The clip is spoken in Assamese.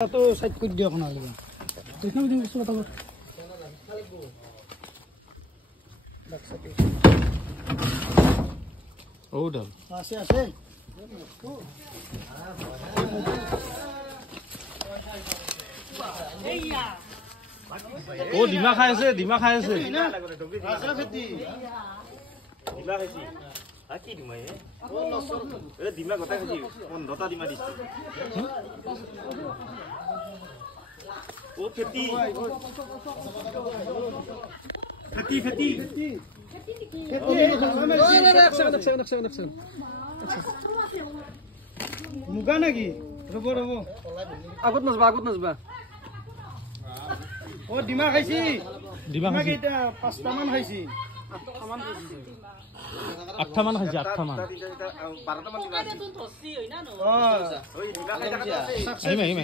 তো সাইড করে দিও কোন লাগবে দেখো দিন কিছু কথা বল ওটা আছে আছে ও ডিমা খাই আছে আসলে ফেতি ডিমা খাইছি কি ডিমা এ ডিমা গোটা খাইছি 15টা ডিমা দিছে ও ফেতি ফেতি মুগা নাকি রব রব আগত নাজবা ও ডিমা খাইছি ডিমা খাইছি কেইটা 5টা মান খাইছি 8টা মান খাইছি 8টা মান 12টা মান ডিমা ও ওই ডিমা খাই থাকা আহিম